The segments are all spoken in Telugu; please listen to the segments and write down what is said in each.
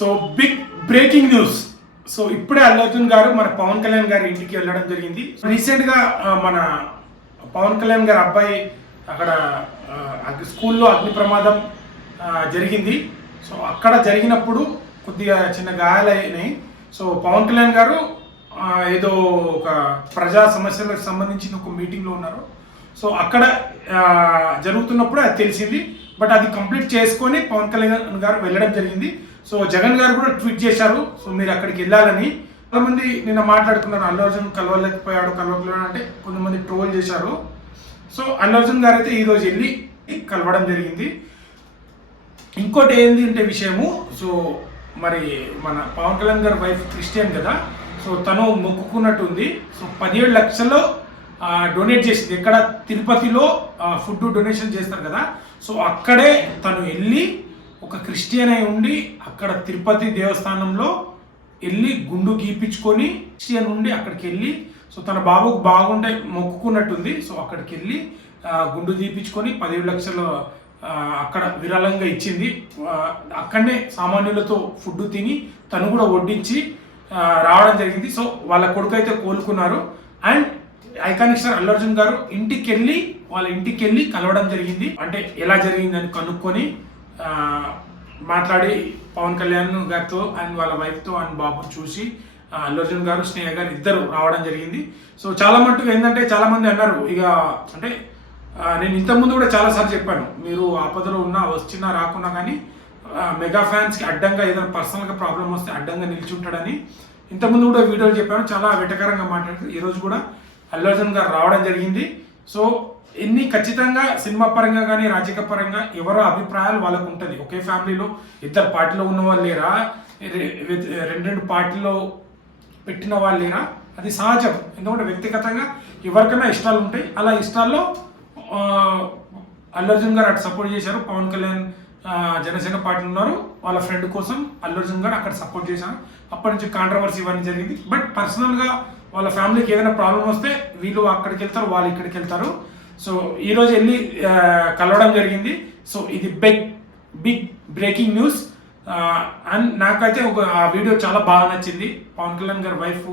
So big breaking news. So ఇప్పుడే అల్లు అర్జున్ గారు మన పవన్ కళ్యాణ్ గారి ఇంటికి వెళ్ళడం జరిగింది. రీసెంట్ గా మన పవన్ కళ్యాణ్ గారి అబ్బాయి అక్కడ స్కూల్లో అగ్ని ప్రమాదం జరిగింది. సో అక్కడ జరిగినప్పుడు కొద్దిగా చిన్న గాయాలైనాయి. సో పవన్ కళ్యాణ్ గారు ఏదో ఒక ప్రజా సమస్యలకు సంబంధించిన ఒక మీటింగ్లో ఉన్నారు. సో అక్కడ జరుగుతున్నప్పుడు అది తెలిసింది. బట్ అది కంప్లీట్ చేసుకొని పవన్ కళ్యాణ్ గారు వెళ్ళడం జరిగింది. సో జగన్ గారు కూడా ట్వీట్ చేశారు, సో మీరు అక్కడికి వెళ్ళాలని. కొంతమంది నిన్న మాట్లాడుకున్నారు, అల్లు అర్జున్ కలవలేకపోయాడు అంటే కొంతమంది ట్రోల్ చేశారు. సో అల్లు అర్జున్ గారు అయితే ఈరోజు వెళ్ళి కలవడం జరిగింది. ఇంకోటి ఏంటి అంటే విషయము, సో మరి మన పవన్ కళ్యాణ్ గారి వైఫ్ క్రిస్టియన్ కదా, సో తను మొక్కుకున్నట్టుంది. సో 17 లక్షలు డొనేట్ చేసింది. ఎక్కడ తిరుపతిలో ఫుడ్ డొనేషన్ చేస్తారు కదా, సో అక్కడే తను వెళ్ళి ఒక క్రిస్టియన్ అయి ఉండి అక్కడ తిరుపతి దేవస్థానంలో వెళ్ళి గుండు గీపించుకొని క్రిస్టియన్ ఉండి అక్కడికి వెళ్ళి, సో తన బాబుకు బాగుంటే మొక్కుకున్నట్టుంది. సో అక్కడికి వెళ్ళి గుండు గీపించుకొని 17 లక్షలు అక్కడ విరాళంగా ఇచ్చింది. అక్కడనే సామాన్యులతో ఫుడ్ తిని తను కూడా వడ్డించి రావడం జరిగింది. సో వాళ్ళ కొడుకు అయితే కోలుకున్నారు. And iconic star Allu Arjun గారు వాళ్ళ ఇంటికి వెళ్ళి కలవడం జరిగింది. అంటే ఎలా జరిగిందని కనుక్కొని మాట్లాడి పవన్ కళ్యాణ్ గారితో అండ్ వాళ్ళ వైఫ్తో అండ్ బాబుని చూసి అల్లు అర్జున్ గారు స్నేహ గారు ఇద్దరు రావడం జరిగింది. సో చాలా మట్టుకు ఏంటంటే చాలా మంది అన్నారు, ఇక అంటే నేను ఇంతకుముందు కూడా చాలాసార్లు చెప్పాను, మీరు ఆపదలో ఉన్నా వచ్చినా రాకున్నా కానీ మెగా ఫ్యాన్స్కి అడ్డంగా ఏదైనా పర్సనల్గా ప్రాబ్లం వస్తే అడ్డంగా నిలిచుంటాడని ఇంతకుముందు కూడా వీడియోలు చెప్పాను. చాలా వెటకరంగా మాట్లాడుతూ ఈరోజు కూడా అల్లు అర్జున్ గారు రావడం జరిగింది. సో ఖచ్చితంగా సినిమా పరంగా కానీ రాజకీయ పరంగా ఎవరో అభిప్రాయాలు వాళ్ళకు ఉంటుంది. ఒకే ఫ్యామిలీలో ఇద్దరు పార్టీలో ఉన్న వాళ్ళు లేరా, రెండు పార్టీలో పెట్టిన వాళ్ళు లేరా, అది సహజం. ఎందుకంటే వ్యక్తిగతంగా ఎవరికైనా ఇష్టాలు ఉంటాయి. అలా ఇష్టాల్లో అల్లు అర్జున్ గారు అటు సపోర్ట్ చేశారు. పవన్ కళ్యాణ్ జనసేన పార్టీలో ఉన్నారు, వాళ్ళ ఫ్రెండ్ కోసం అల్లు అర్జున్ గారు అక్కడ సపోర్ట్ చేశారు. అప్పటి నుంచి కాంట్రవర్సీ ఇవన్నీ జరిగింది. బట్ పర్సనల్గా వాళ్ళ ఫ్యామిలీకి ఏదైనా ప్రాబ్లం వస్తే వీళ్ళు అక్కడికి వెళ్తారు, వాళ్ళు ఇక్కడికి వెళ్తారు. సో ఈరోజు వెళ్ళి కలవడం జరిగింది. సో ఇది బిగ్ బ్రేకింగ్ న్యూస్. అండ్ నాకైతే ఆ వీడియో చాలా బాగా నచ్చింది. పవన్ కళ్యాణ్ గారి వైఫ్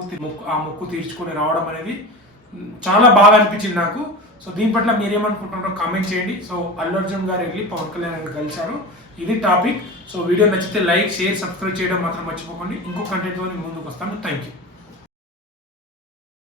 ఆ మొక్కు తీర్చుకొని రావడం అనేది చాలా బాగా అనిపించింది నాకు. సో దీని పట్ల మీరేమనుకుంటున్నారో కామెంట్ చేయండి. సో అల్లు అర్జున్ గారు వెళ్ళి పవన్ కళ్యాణ్ గారు కలిశారు, ఇది టాపిక్. సో వీడియో నచ్చితే లైక్, షేర్, సబ్స్క్రైబ్ చేయడం మాత్రం మర్చిపోకండి. ఇంకో కంటెంట్తో ముందుకు వస్తాను. Thank you.